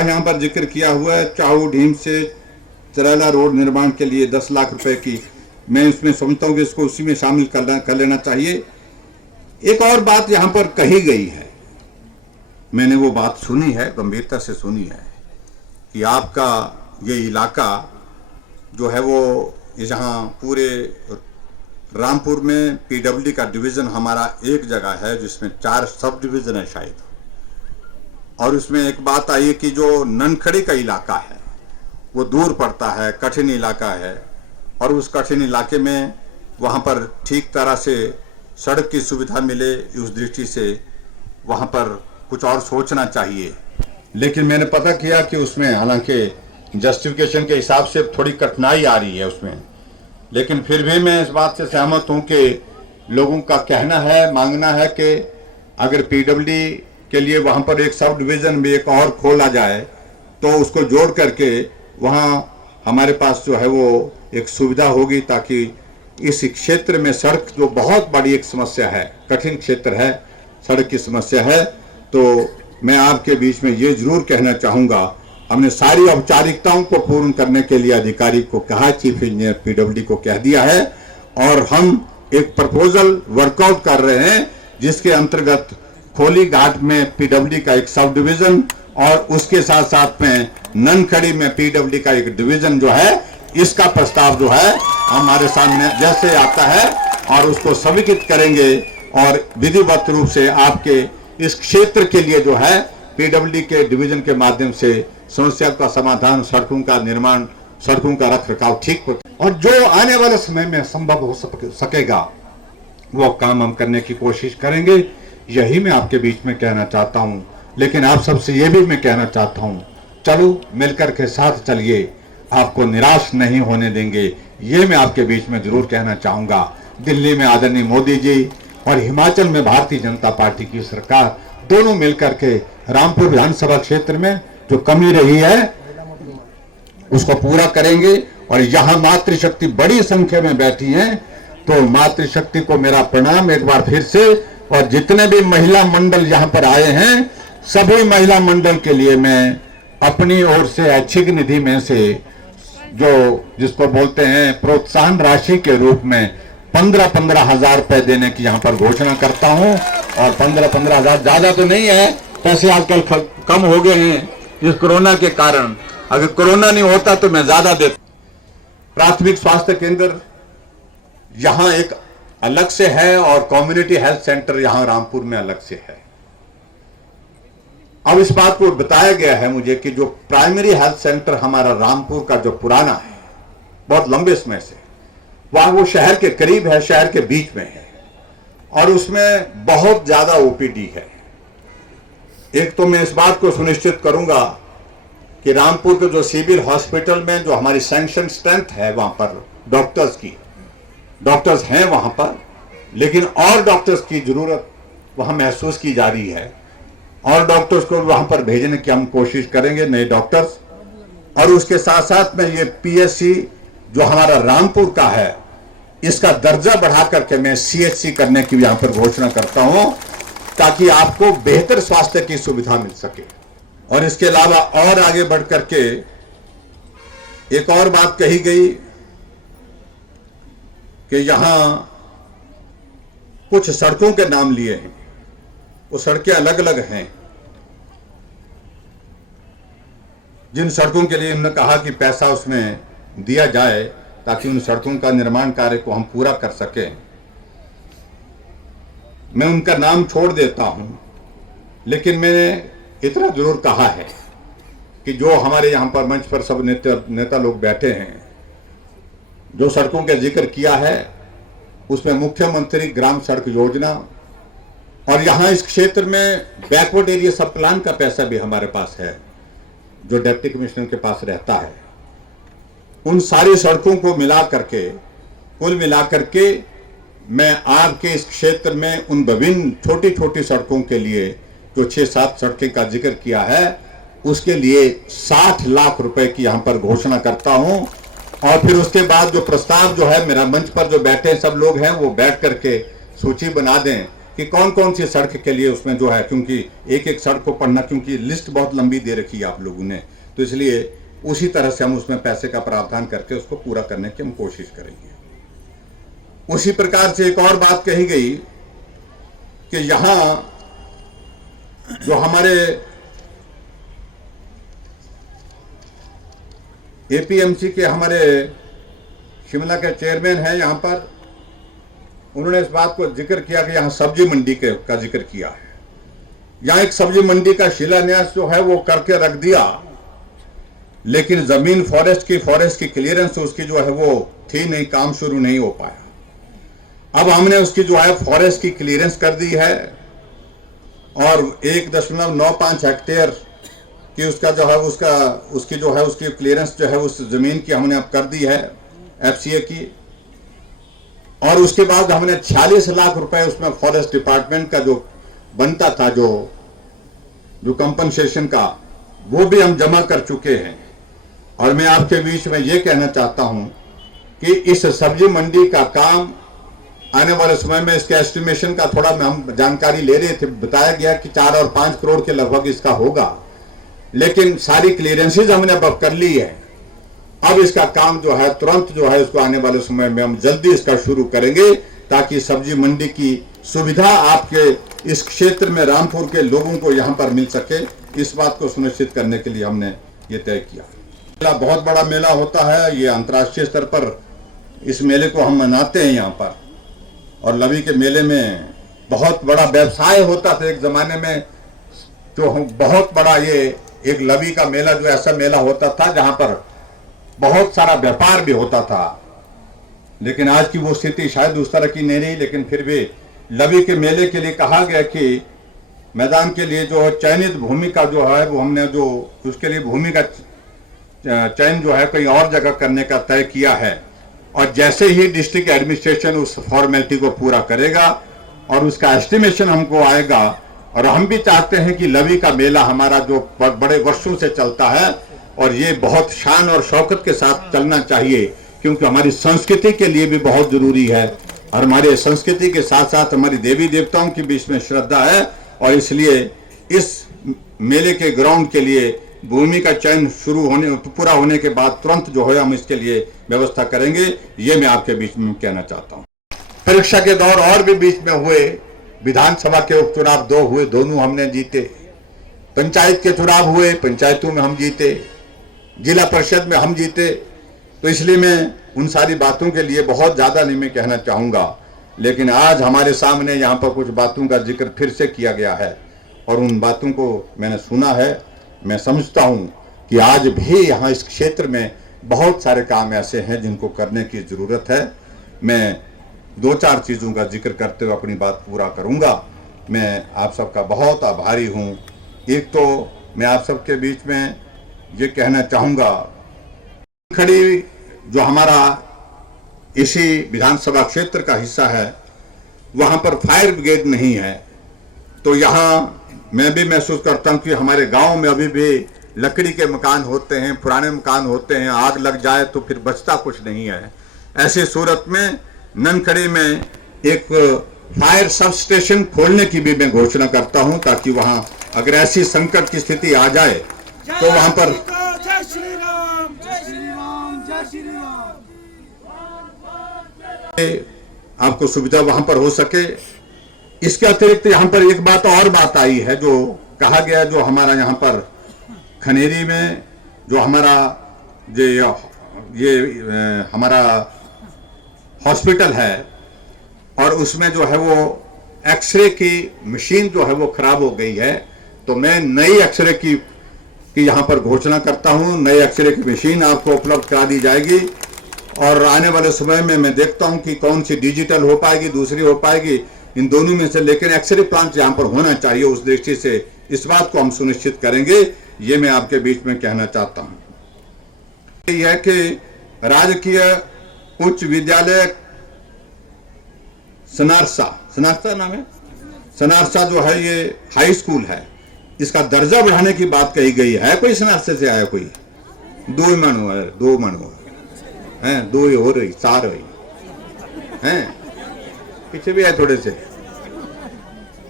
यहाँ पर जिक्र किया हुआ है चाहू ढीम से चरैला रोड निर्माण के लिए 10 लाख रुपए की, मैं इसमें समझता हूँ कि इसको उसी में शामिल कर लेना चाहिए। एक और बात यहाँ पर कही गई है, मैंने वो बात सुनी है, गंभीरता से सुनी है, कि आपका ये इलाका जो है वो यहाँ पूरे रामपुर में पीडब्ल्यूडी का डिवीज़न हमारा एक जगह है जिसमें 4 सब डिवीज़न है शायद, और उसमें एक बात आई कि जो ननखड़ी का इलाका है वो दूर पड़ता है, कठिन इलाका है, और उस कठिन इलाके में वहाँ पर ठीक तरह से सड़क की सुविधा मिले, उस दृष्टि से वहाँ पर कुछ और सोचना चाहिए। लेकिन मैंने पता किया कि उसमें हालांकि जस्टिफिकेशन के हिसाब से थोड़ी कठिनाई आ रही है उसमें, लेकिन फिर भी मैं इस बात से सहमत हूँ कि लोगों का कहना है, मांगना है कि अगर पीडब्ल्यूडी के लिए वहाँ पर एक सब डिवीज़न भी एक और खोला जाए तो उसको जोड़ करके वहाँ हमारे पास जो है वो एक सुविधा होगी, ताकि इस क्षेत्र में सड़क जो बहुत बड़ी एक समस्या है, कठिन क्षेत्र है, सड़क की समस्या है। तो मैं आपके बीच में ये जरूर कहना चाहूँगा, हमने सारी औपचारिकताओं को पूर्ण करने के लिए अधिकारी को कहा, चीफ इंजीनियर पीडब्ल्यूडी को कह दिया है, और हम एक प्रपोजल वर्कआउट कर रहे हैं जिसके अंतर्गत खोली घाट में पीडब्ल्यूडी का एक सब डिवीजन और उसके साथ साथ में ननखड़ी में पीडब्ल्यूडी का एक डिवीजन जो है, इसका प्रस्ताव जो है हमारे सामने जैसे आता है और उसको स्वीकृत करेंगे, और विधिवत रूप से आपके इस क्षेत्र के लिए जो है पीडब्ल्यूडी के डिवीजन के माध्यम से समस्या का समाधान, सड़कों का निर्माण, सड़कों का रखरखाव ठीक हो, और जो आने वाले समय में संभव हो सकेगा वो काम हम करने की कोशिश करेंगे। यही मैं आपके बीच में कहना चाहता हूं। लेकिन आप सबसे ये भी मैं कहना चाहता हूं, चलो मिलकर के साथ चलिए, आपको निराश नहीं होने देंगे, ये मैं आपके बीच में जरूर कहना चाहूंगा। दिल्ली में आदरणीय मोदी जी और हिमाचल में भारतीय जनता पार्टी की सरकार दोनों मिलकर के रामपुर विधानसभा क्षेत्र में जो कमी रही है उसको पूरा करेंगे, और यहाँ मातृशक्ति बड़ी संख्या में बैठी है, तो मातृशक्ति को मेरा प्रणाम एक बार फिर से। और जितने भी महिला मंडल यहाँ पर आए हैं, सभी महिला मंडल के लिए मैं अपनी ओर से ऐच्छिक निधि में से जो जिसको बोलते हैं प्रोत्साहन राशि के रूप में 15-15 हजार रुपए देने की यहाँ पर घोषणा करता हूँ। और 15-15 हजार ज्यादा तो नहीं है, पैसे आजकल कम हो गए हैं इस कोरोना के कारण, अगर कोरोना नहीं होता तो मैं ज्यादा देता। प्राथमिक स्वास्थ्य केंद्र यहाँ एक अलग से है और कम्युनिटी हेल्थ सेंटर यहाँ रामपुर में अलग से है। अब इस बात को बताया गया है मुझे कि जो प्राइमरी हेल्थ सेंटर हमारा रामपुर का जो पुराना है बहुत लंबे समय से, वह वो शहर के करीब है, शहर के बीच में है, और उसमें बहुत ज्यादा ओपीडी है। एक तो मैं इस बात को सुनिश्चित करूंगा कि रामपुर के जो सिविल हॉस्पिटल में जो हमारी सैंक्शन स्ट्रेंथ है वहां पर डॉक्टर्स हैं वहां पर, लेकिन और डॉक्टर्स की जरूरत वहां महसूस की जा रही है, और डॉक्टर्स को वहां पर भेजने की हम कोशिश करेंगे, नए डॉक्टर्स। और उसके साथ साथ में ये पीएचसी जो हमारा रामपुर का है, इसका दर्जा बढ़ा करके मैं सीएचसी करने की यहां पर घोषणा करता हूं, ताकि आपको बेहतर स्वास्थ्य की सुविधा मिल सके। और इसके अलावा और आगे बढ़ करके एक और बात कही गई कि यहां कुछ सड़कों के नाम लिए हैं, वो सड़कें अलग अलग हैं। जिन सड़कों के लिए उन्होंने कहा कि पैसा उसमें दिया जाए ताकि उन सड़कों का निर्माण कार्य को हम पूरा कर सकें, मैं उनका नाम छोड़ देता हूं, लेकिन मैंने इतना जरूर कहा है कि जो हमारे यहां पर मंच पर सब नेता लोग बैठे हैं, जो सड़कों का जिक्र किया है उसमें मुख्यमंत्री ग्राम सड़क योजना, और यहाँ इस क्षेत्र में बैकवर्ड एरिया सब प्लान का पैसा भी हमारे पास है जो डिप्टी कमिश्नर के पास रहता है। उन सारी सड़कों को मिला करके, कुल मिला करके मैं आपके इस क्षेत्र में उन विभिन्न छोटी छोटी सड़कों के लिए जो 6-7 सड़कें का जिक्र किया है, उसके लिए 60 लाख रुपए की यहाँ पर घोषणा करता हूँ। और फिर उसके बाद जो प्रस्ताव जो है, मेरा मंच पर जो बैठे सब लोग हैं वो बैठ करके सूची बना दें कि कौन कौन सी सड़क के लिए उसमें जो है, क्योंकि एक एक सड़क को पढ़ना, क्योंकि लिस्ट बहुत लंबी दे रखी है आप लोगों ने, तो इसलिए उसी तरह से हम उसमें पैसे का प्रावधान करके उसको पूरा करने की हम कोशिश करेंगे। उसी प्रकार से एक और बात कही गई कि यहाँ जो हमारे एपीएमसी के हमारे शिमला के चेयरमैन हैं यहाँ पर, उन्होंने इस बात को जिक्र किया कि यहाँ सब्जी मंडी का जिक्र किया है। यहाँ एक सब्जी मंडी का शिलान्यास जो है वो करके रख दिया, लेकिन जमीन फॉरेस्ट की क्लियरेंस उसकी जो है वो थी नहीं, काम शुरू नहीं हो पाया। अब हमने उसकी जो है फॉरेस्ट की क्लियरेंस कर दी है और 1.95 हेक्टेयर कि उसका जो है उसकी जो है उसकी क्लियरेंस जो है उस जमीन की हमने अब कर दी है एफसीए की। और उसके बाद हमने 46 लाख रुपए उसमें फॉरेस्ट डिपार्टमेंट का जो बनता था जो कंपनसेशन का, वो भी हम जमा कर चुके हैं। और मैं आपके बीच में ये कहना चाहता हूं कि इस सब्जी मंडी का काम आने वाले समय में इसके एस्टिमेशन का थोड़ा हम जानकारी ले रहे थे, बताया गया कि 4 और 5 करोड़ के लगभग इसका होगा, लेकिन सारी क्लियरेंसेज हमने अब कर ली है। अब इसका काम जो है तुरंत जो है इसको आने वाले समय में हम जल्दी इसका शुरू करेंगे, ताकि सब्जी मंडी की सुविधा आपके इस क्षेत्र में रामपुर के लोगों को यहाँ पर मिल सके। इस बात को सुनिश्चित करने के लिए हमने ये तय किया। मेला बहुत बड़ा मेला होता है, ये अंतर्राष्ट्रीय स्तर पर इस मेले को हम मनाते हैं यहाँ पर। और लवी के मेले में बहुत बड़ा व्यवसाय होता था एक जमाने में, जो बहुत बड़ा ये एक लवी का मेला जो ऐसा मेला होता था जहां पर बहुत सारा व्यापार भी होता था। लेकिन आज की वो स्थिति शायद उस तरह की नहीं रही, लेकिन फिर भी लवी के मेले के लिए कहा गया कि मैदान के लिए जो चयनित भूमि का जो है वो हमने जो उसके लिए भूमि का चयन जो है कहीं और जगह करने का तय किया है। और जैसे ही डिस्ट्रिक्ट एडमिनिस्ट्रेशन उस फॉर्मेलिटी को पूरा करेगा और उसका एस्टिमेशन हमको आएगा, और हम भी चाहते हैं कि लवी का मेला हमारा जो बड़े वर्षों से चलता है और ये बहुत शान और शौकत के साथ चलना चाहिए, क्योंकि हमारी संस्कृति के लिए भी बहुत जरूरी है। और हमारे संस्कृति के साथ साथ हमारी देवी देवताओं की भी इसमें श्रद्धा है, और इसलिए इस मेले के ग्राउंड के लिए भूमि का चयन पूरा होने के बाद तुरंत जो है हम इसके लिए व्यवस्था करेंगे। ये मैं आपके बीच में कहना चाहता हूँ। परीक्षा के दौर और भी बीच में हुए, विधानसभा के उपचुनाव 2 हुए, दोनों हमने जीते। पंचायत के चुनाव हुए, पंचायतों में हम जीते, जिला परिषद में हम जीते। तो इसलिए मैं उन सारी बातों के लिए बहुत ज्यादा नहीं मैं कहना चाहूंगा, लेकिन आज हमारे सामने यहाँ पर कुछ बातों का जिक्र फिर से किया गया है और उन बातों को मैंने सुना है। मैं समझता हूँ कि आज भी यहाँ इस क्षेत्र में बहुत सारे काम ऐसे हैं जिनको करने की जरूरत है। मैं 2-4 चीजों का जिक्र करते हुए अपनी बात पूरा करूंगा। मैं आप सबका बहुत आभारी हूं। एक तो मैं आप सबके बीच में ये कहना चाहूंगा, खड़ी जो हमारा इसी विधानसभा क्षेत्र का हिस्सा है, वहां पर फायर ब्रिगेड नहीं है। तो यहाँ मैं भी महसूस करता हूँ कि हमारे गांव में अभी भी लकड़ी के मकान होते हैं, पुराने मकान होते हैं, आग लग जाए तो फिर बचता कुछ नहीं है। ऐसी सूरत में ननखड़ी में एक फायर सब स्टेशन खोलने की भी मैं घोषणा करता हूं, ताकि वहां अगर ऐसी संकट की स्थिति आ जाए तो वहां पर जय श्री राम, जय श्री राम, जय श्री राम आपको सुविधा वहां पर हो सके। इसके अतिरिक्त यहाँ पर एक बात आई है, जो कहा गया, जो हमारा यहाँ पर खनेरी में जो हमारा ये हमारा हॉस्पिटल है, और उसमें जो है वो एक्सरे की मशीन जो है वो खराब हो गई है। तो मैं नई एक्सरे की यहाँ पर घोषणा करता हूँ। नई एक्सरे की मशीन आपको उपलब्ध करा दी जाएगी, और आने वाले समय में मैं देखता हूँ कि कौन सी डिजिटल हो पाएगी, दूसरी हो पाएगी, इन दोनों में से, लेकिन एक्सरे प्लांट यहाँ पर होना चाहिए। उस दृष्टि से इस बात को हम सुनिश्चित करेंगे। ये मैं आपके बीच में कहना चाहता हूँ। यह है कि राजकीय उच्च विद्यालय सनारसा नाम है, सनारसा जो है ये हाई स्कूल है, इसका दर्जा बढ़ाने की बात कही गई है। कोई सनारसे से आया कोई? 2 मनु है, 2 मनु है, 2 हो रही, 4 हुई हैं, पीछे भी आए थोड़े से।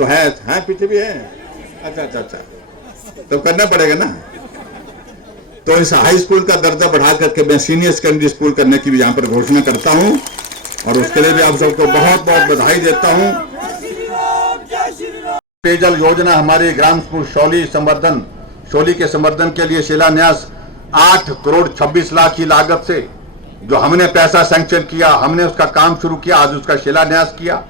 तो है पीछे भी है। अच्छा, तो करना पड़ेगा ना। तो इस हाई स्कूल का दर्जा बढ़ा करके मैं सीनियर सेकेंडरी स्कूल करने की भी यहाँ पर घोषणा करता हूँ, और उसके लिए भी आप सबको बहुत बहुत बधाई देता हूँ। पेयजल योजना हमारे ग्राम स्कूल शोली के संवर्धन के लिए शिलान्यास 8 करोड़ 26 लाख की लागत से जो हमने पैसा सैंक्शन किया, हमने उसका काम शुरू किया, आज उसका शिलान्यास किया।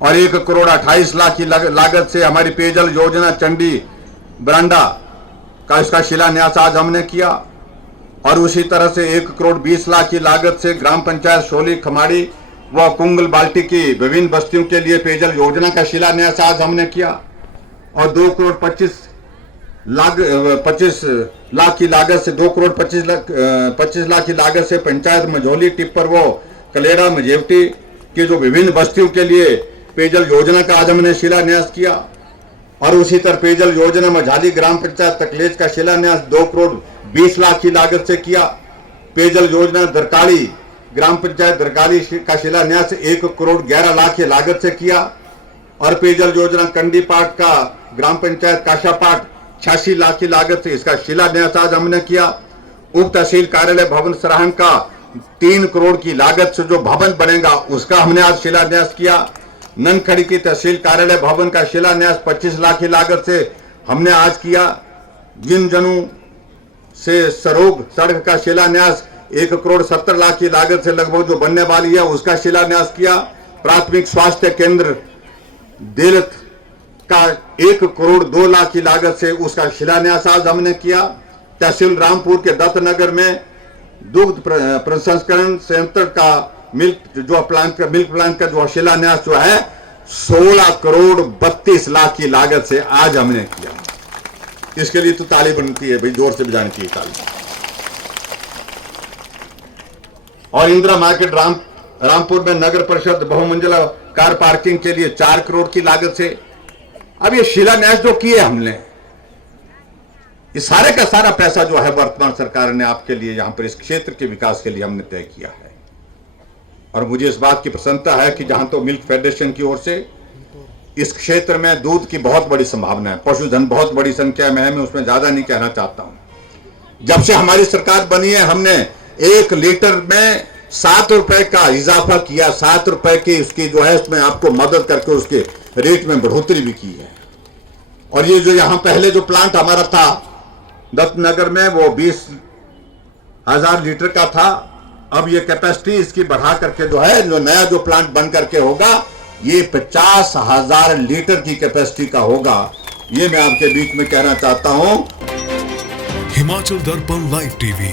और 1 करोड़ 28 लाख की लागत से हमारी पेयजल योजना चंडी बरांडा का इसका शिलान्यास आज हमने किया। और उसी तरह से 1 करोड़ 20 लाख की लागत से ग्राम पंचायत शोली, खमाड़ी व कुंगल बाल्टी की विभिन्न बस्तियों के लिए पेयजल योजना का शिलान्यास आज हमने किया। और 2 करोड़ 25 लाख की लागत से 2 करोड़ 25 लाख की लागत से पंचायत मझौली, टिप्पर व कलेड़ा मझेवटी की जो विभिन्न बस्तियों के लिए पेयजल योजना का आज हमने शिलान्यास किया। और उसी तरह पेयजल योजना मझाली ग्राम पंचायत तकलेज का शिलान्यास 2 करोड़ 20 लाख की लागत से किया। पेयजल योजना दरकाली ग्राम पंचायत दरकाली का शिलान्यास 1 करोड़ 11 लाख की लागत से किया। और पेयजल योजना कंडीपाट का ग्राम पंचायत काशापाट 86 लाख की लागत से इसका शिलान्यास आज हमने किया। उप तहसील कार्यालय भवन सराहन का 3 करोड़ की लागत से जो भवन बनेगा उसका हमने आज शिलान्यास किया। ननखड़ी की तहसील कार्यालय भवन का शिलान्यास 25 लाख की लागत से हमने आज किया। जिनजनू से सरोग सड़क का शिलान्यास 1 करोड़ 70 लाख की लागत से लगभग जो बनने वाली है उसका शिलान्यास किया। प्राथमिक स्वास्थ्य केंद्र देलत का 1 करोड़ 2 लाख की लागत से उसका शिलान्यास आज हमने किया। तहसील रामपुर के दत्तनगर में दुग्ध प्रसंस्करण संयंत्र का मिल्क प्लांट का जो शिलान्यास जो है 16 करोड़ 32 लाख की लागत से आज हमने किया। इसके लिए तो ताली बनती है भाई, जोर से बजाने की ताली। और इंदिरा मार्केट रामपुर में नगर परिषद बहुमंजिला कार पार्किंग के लिए 4 करोड़ की लागत से अब ये शिलान्यास जो किए हमने, ये सारे का सारा पैसा जो है वर्तमान सरकार ने आपके लिए यहां पर इस क्षेत्र के विकास के लिए हमने तय किया है। और मुझे इस बात की प्रसन्नता है कि जहां तो मिल्क फेडरेशन की ओर से इस क्षेत्र में दूध की बहुत बड़ी संभावना है, पशुधन बहुत बड़ी संख्या में है, मैं उसमें ज्यादा नहीं कहना चाहता हूं। जब से हमारी सरकार बनी है हमने 1 लीटर में 7 रुपए का इजाफा किया, 7 रुपए की उसकी जो है उसमें आपको मदद करके उसके रेट में बढ़ोतरी भी की है। और ये जो यहां पहले जो प्लांट हमारा था दत्तनगर में वो 20,000 लीटर का था, अब ये कैपेसिटी इसकी बढ़ा करके जो है जो नया जो प्लांट बन करके होगा ये 50,000 लीटर की कैपेसिटी का होगा। ये मैं आपके बीच में कहना चाहता हूं। हिमाचल दर्पण लाइव टीवी